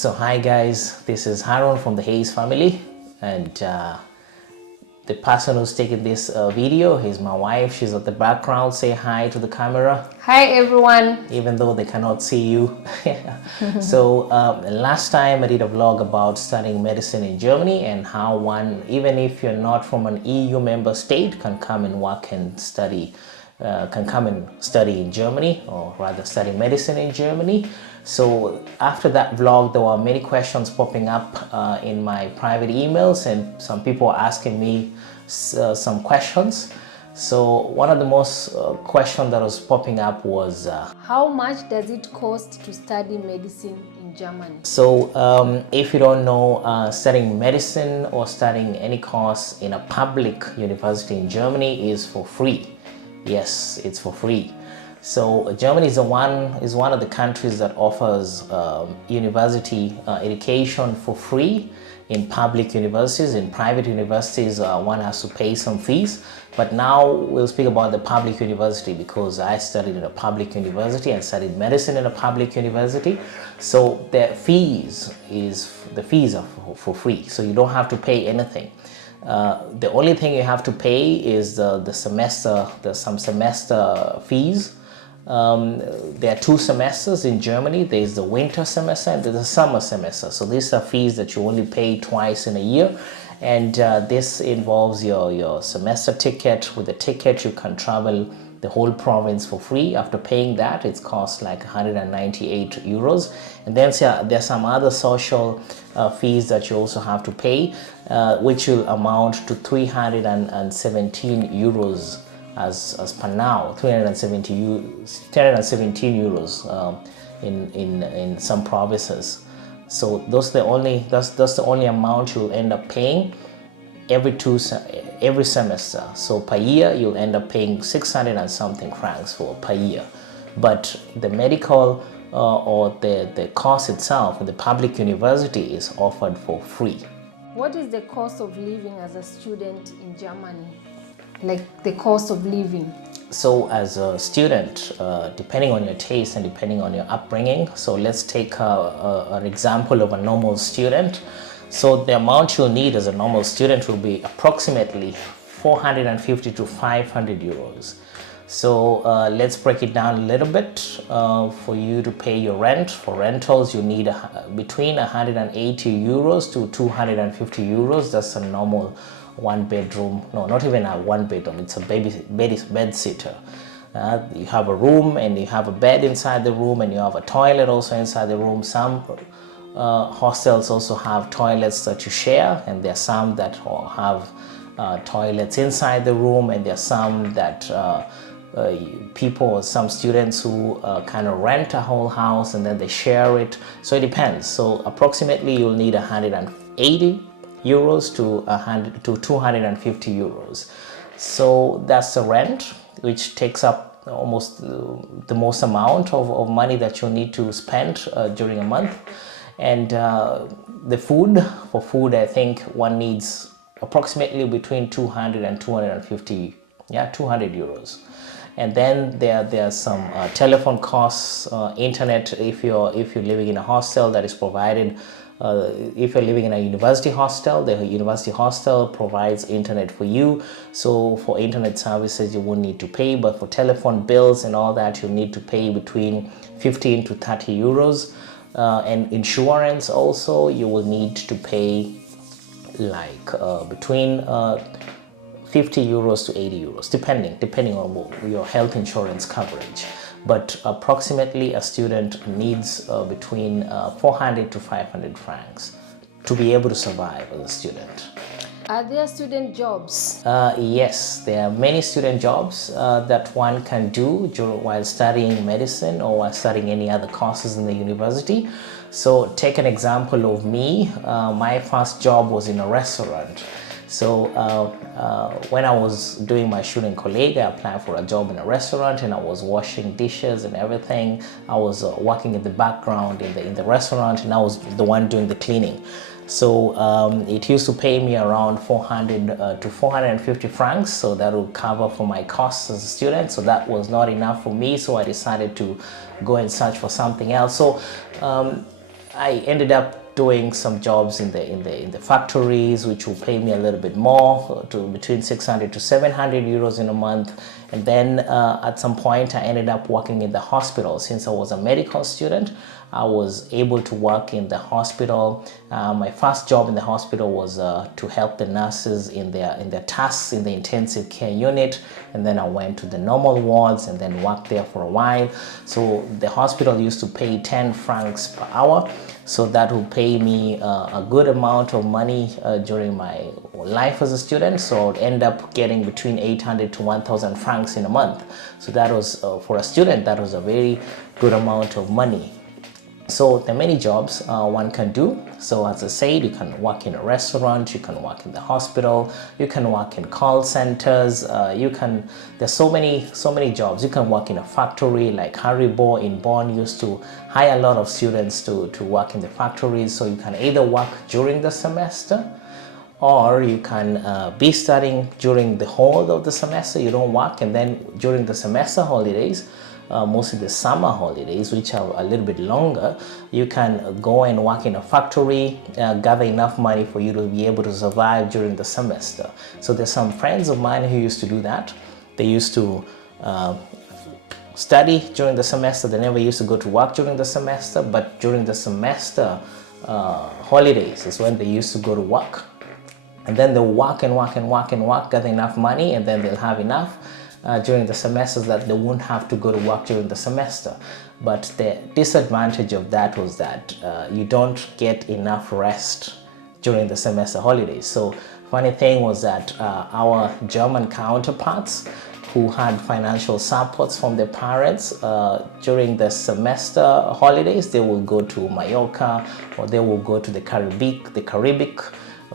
So hi guys, this is Harun from the Hayce family, and the person who's taking this video is my wife. She's at the background. Say hi to the camera. Hi everyone. Even though they cannot see you. So last time I did a vlog about studying medicine in Germany and how one, even if you're not from an EU member state, can come and work and study in Germany, or rather study medicine in Germany. So after that vlog, there were many questions popping up in my private emails, and some people are asking me some questions. So one of the most question that was popping up was how much does it cost to study medicine in Germany? So if you don't know, studying medicine or studying any course in a public university in Germany is for free. Yes, it's for free. So Germany is one of the countries that offers university education for free in public universities. In private universities, one has to pay some fees. But now we'll speak about the public university, because I studied in a public university and studied medicine in a public university. So the fees are for free, so you don't have to pay anything. The only thing you have to pay is some semester fees. There are two semesters in Germany. There's the winter semester and there's the summer semester. So these are fees that you only pay twice in a year. And this involves your semester ticket. With the ticket, you can travel the whole province for free. After paying that, it costs like 198 euros. And then there's some other social fees that you also have to pay, which will amount to 317 euros as per now. 317 euros in some provinces. So that's the only amount you'll end up paying every semester. So per year you'll end up paying 600 and something francs per year. But the medical or the course itself in the public university is offered for free. What is the cost of living as a student in Germany? Like the cost of living. So as a student, depending on your taste and depending on your upbringing, so let's take an example of a normal student. So the amount you'll need as a normal student will be approximately 450 to 500 euros. So let's break it down a little bit. For you to pay your rent, for rentals you need between 180 euros to 250 euros. That's a normal one bedroom. No, not even a one bedroom, it's a bed sitter. You have a room and you have a bed inside the room, and you have a toilet also inside the room. Some hostels also have toilets that you share, and there are some that have toilets inside the room, and there are some that some students who kind of rent a whole house and then they share it. So it depends. So approximately you'll need 180 euros to 250 euros. So that's the rent, which takes up almost the most amount of money that you'll need to spend during a month. And the food, for food, I think one needs approximately between 200 and 250, 200 euros. And then there are some telephone costs, internet if you're living in a hostel that is provided. If you're living in a university hostel, the university hostel provides internet for you. So for internet services you won't need to pay, but for telephone bills and all that you need to pay between 15 to 30 euros. And insurance also you will need to pay like between 50 euros to 80 euros, depending on your health insurance coverage. But approximately a student needs between 400 to 500 francs to be able to survive as a student. Are there student jobs? Yes, there are many student jobs that one can do while studying medicine or while studying any other courses in the university. So take an example of me. My first job was in a restaurant. So when I was doing my student colleague, I applied for a job in a restaurant and I was washing dishes and everything. I was working in the background in the restaurant, and I was the one doing the cleaning. So it used to pay me around 400 to 450 francs, so that would cover for my costs as a student. So that was not enough for me, so I decided to go and search for something else. So I ended up doing some jobs in the factories, which will pay me a little bit more, to between 600 to 700 euros in a month. And then at some point I ended up working in the hospital. Since I was a medical student, I was able to work in the hospital. My first job in the hospital was to help the nurses in their tasks in the intensive care unit, and then I went to the normal wards and then worked there for a while. So the hospital used to pay 10 francs per hour, so that will pay me a good amount of money during my life as a student. So I would end up getting between 800 to 1,000 francs in a month. So that was, for a student, that was a very good amount of money. So there are many jobs one can do. So as I said, you can work in a restaurant, you can work in the hospital, you can work in call centers, there's so many jobs. You can work in a factory, like Haribo in Bonn used to hire a lot of students to work in the factories. So you can either work during the semester, or you can be studying during the whole of the semester. You don't work, and then during the semester holidays, mostly the summer holidays, which are a little bit longer, you can go and work in a factory, gather enough money for you to be able to survive during the semester. So there's some friends of mine who used to do that. They used to study during the semester. They never used to go to work during the semester, but during the semester holidays is when they used to go to work. And then they'll work and work and work and work, gather enough money, and then they'll have enough during the semesters that they won't have to go to work during the semester. But the disadvantage of that was that you don't get enough rest during the semester holidays. So funny thing was that our German counterparts who had financial supports from their parents during the semester holidays, they will go to Mallorca, or they will go to the Caribbean.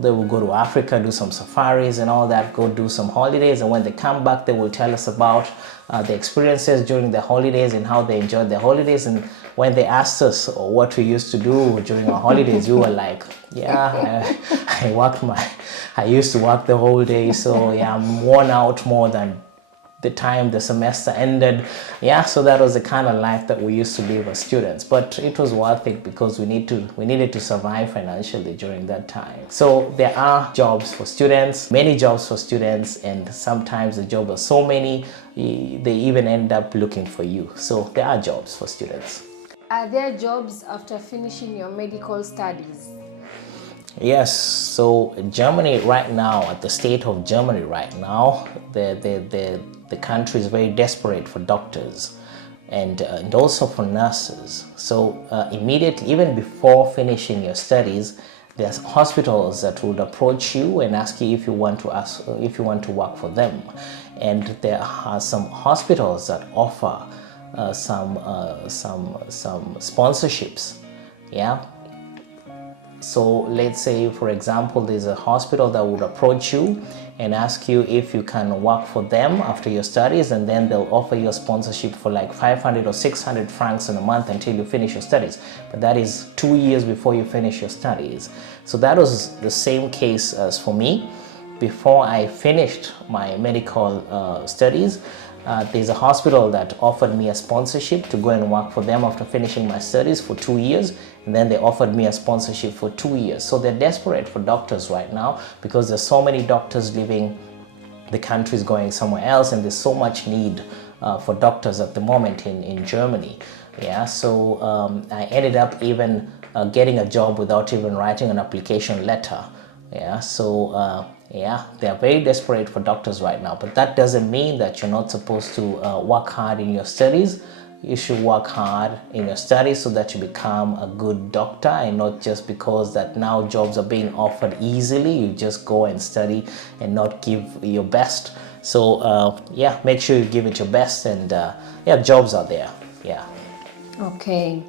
They will go to Africa, do some safaris and all that, go do some holidays, and when they come back, they will tell us about the experiences during the holidays and how they enjoyed their holidays. And when they asked us what we used to do during our holidays, we were like, yeah, I used to work the whole day, so yeah, I'm worn out more than the time the semester ended. Yeah, so that was the kind of life that we used to live as students, but it was worth it because we needed to survive financially during that time. So there are jobs for students, many jobs for students, and sometimes the jobs are so many they even end up looking for you. So there are jobs for students. Are there jobs after finishing your medical studies? Yes, so Germany right now, at the state of Germany right now, the country is very desperate for doctors and also for nurses. So immediately, even before finishing your studies, there's hospitals that would approach you and ask you if you want to work for them. And there are some hospitals that offer some sponsorships. Yeah. So let's say, for example, there's a hospital that would approach you and ask you if you can work for them after your studies, and then they'll offer you a sponsorship for like 500 or 600 francs in a month until you finish your studies. But that is 2 years before you finish your studies. So that was the same case as for me. Before I finished my medical studies, there's a hospital that offered me a sponsorship to go and work for them after finishing my studies for 2 years, and then they offered me a sponsorship for 2 years. So they're desperate for doctors right now because there's so many doctors leaving the countries going somewhere else, and there's so much need for doctors at the moment in Germany. Yeah, so I ended up even getting a job without even writing an application letter. Yeah, so yeah, they are very desperate for doctors right now, but that doesn't mean that you're not supposed to work hard in your studies. You should work hard in your studies so that you become a good doctor, and not just because that now jobs are being offered easily, you just go and study and not give your best. So yeah, make sure you give it your best, and yeah, jobs are there. Yeah. Okay.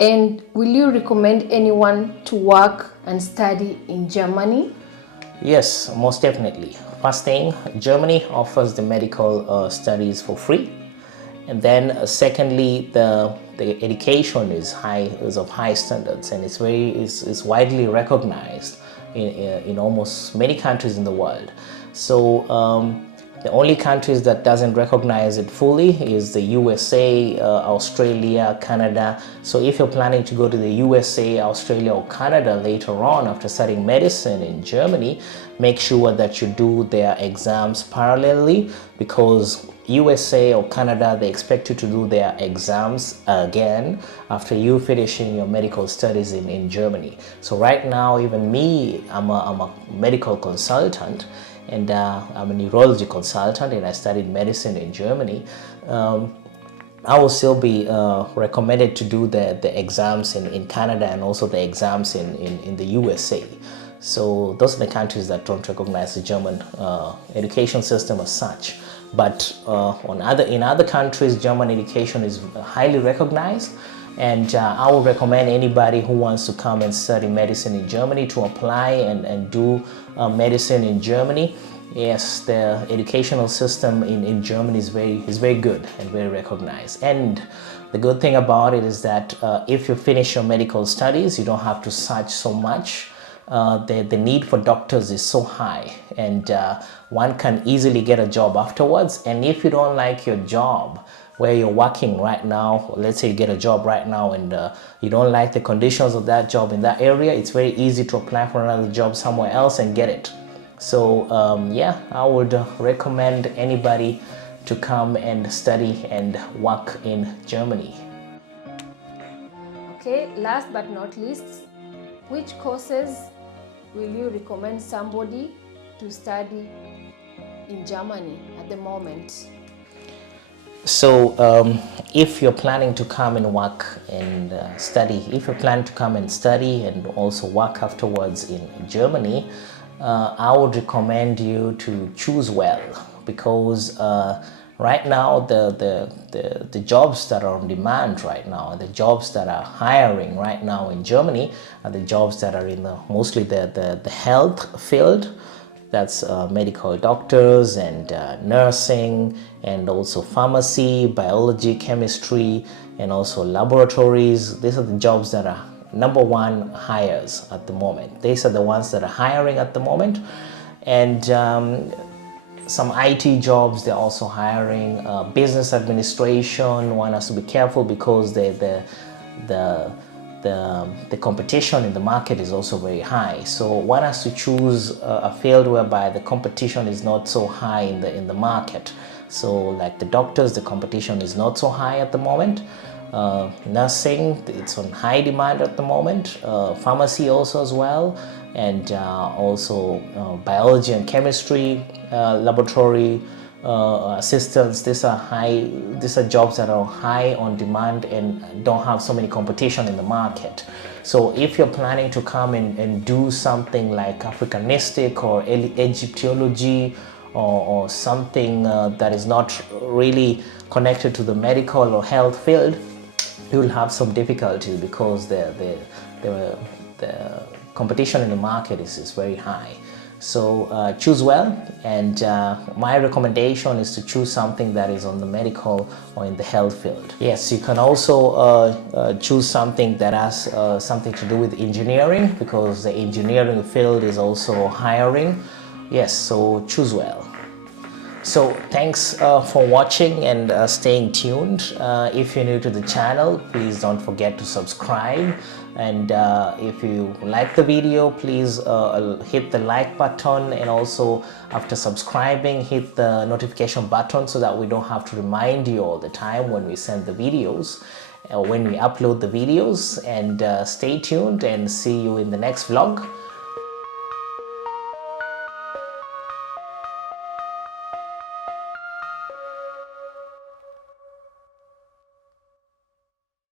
And will you recommend anyone to work and study in Germany? Yes, most definitely. First thing, Germany offers the medical studies for free, and then secondly, the education is of high standards, and it's widely recognized in almost many countries in the world. So The only countries that doesn't recognize it fully is the USA, Australia, Canada. So if you're planning to go to the USA, Australia or Canada later on after studying medicine in Germany, make sure that you do their exams parallelly, because USA or Canada, they expect you to do their exams again after you finishing your medical studies in Germany. So right now, even me, I'm a medical consultant, and I'm a neurology consultant, and I studied medicine in Germany. I will still be recommended to do the exams in Canada and also the exams in the USA. So those are the countries that don't recognize the German education system as such. But in other countries, German education is highly recognized. And I would recommend anybody who wants to come and study medicine in Germany to apply and do medicine in Germany. Yes, the educational system in Germany is very good and very recognized. And the good thing about it is that if you finish your medical studies, you don't have to search so much. The need for doctors is so high, and one can easily get a job afterwards. And if you don't like your job where you're working right now, let's say you get a job right now and you don't like the conditions of that job in that area, it's very easy to apply for another job somewhere else and get it. So yeah, I would recommend anybody to come and study and work in Germany. Okay, last but not least, which courses will you recommend somebody to study in Germany at the moment? So if you're planning to come and work and study, if you're planning to come and study and also work afterwards in Germany, I would recommend you to choose well, because right now the jobs that are on demand right now, the jobs that are hiring right now in Germany are the jobs that are in mostly the health field. That's medical doctors and nursing, and also pharmacy, biology, chemistry, and also laboratories. These are the jobs that are #1 hires at the moment. These are the ones that are hiring at the moment. And some IT jobs, they're also hiring. Business administration, one has to be careful because the competition in the market is also very high. So one has to choose a field whereby the competition is not so high in the market. So like the doctors, the competition is not so high at the moment. Nursing, it's on high demand at the moment. Pharmacy also as well, and also biology and chemistry, laboratory assistants. These are jobs that are high on demand and don't have so many competition in the market. So if you're planning to come and do something like Africanistic or Egyptology or something that is not really connected to the medical or health field, you will have some difficulty because the competition in the market is very high. So choose well, and my recommendation is to choose something that is on the medical or in the health field. Yes, you can also choose something that has something to do with engineering, because the engineering field is also hiring. Yes, so choose well. So thanks for watching and staying tuned. If you're new to the channel, please don't forget to subscribe. And if you like the video, please hit the like button, and also after subscribing, hit the notification button so that we don't have to remind you all the time when we send the videos, when we upload the videos. And stay tuned, and see you in the next vlog.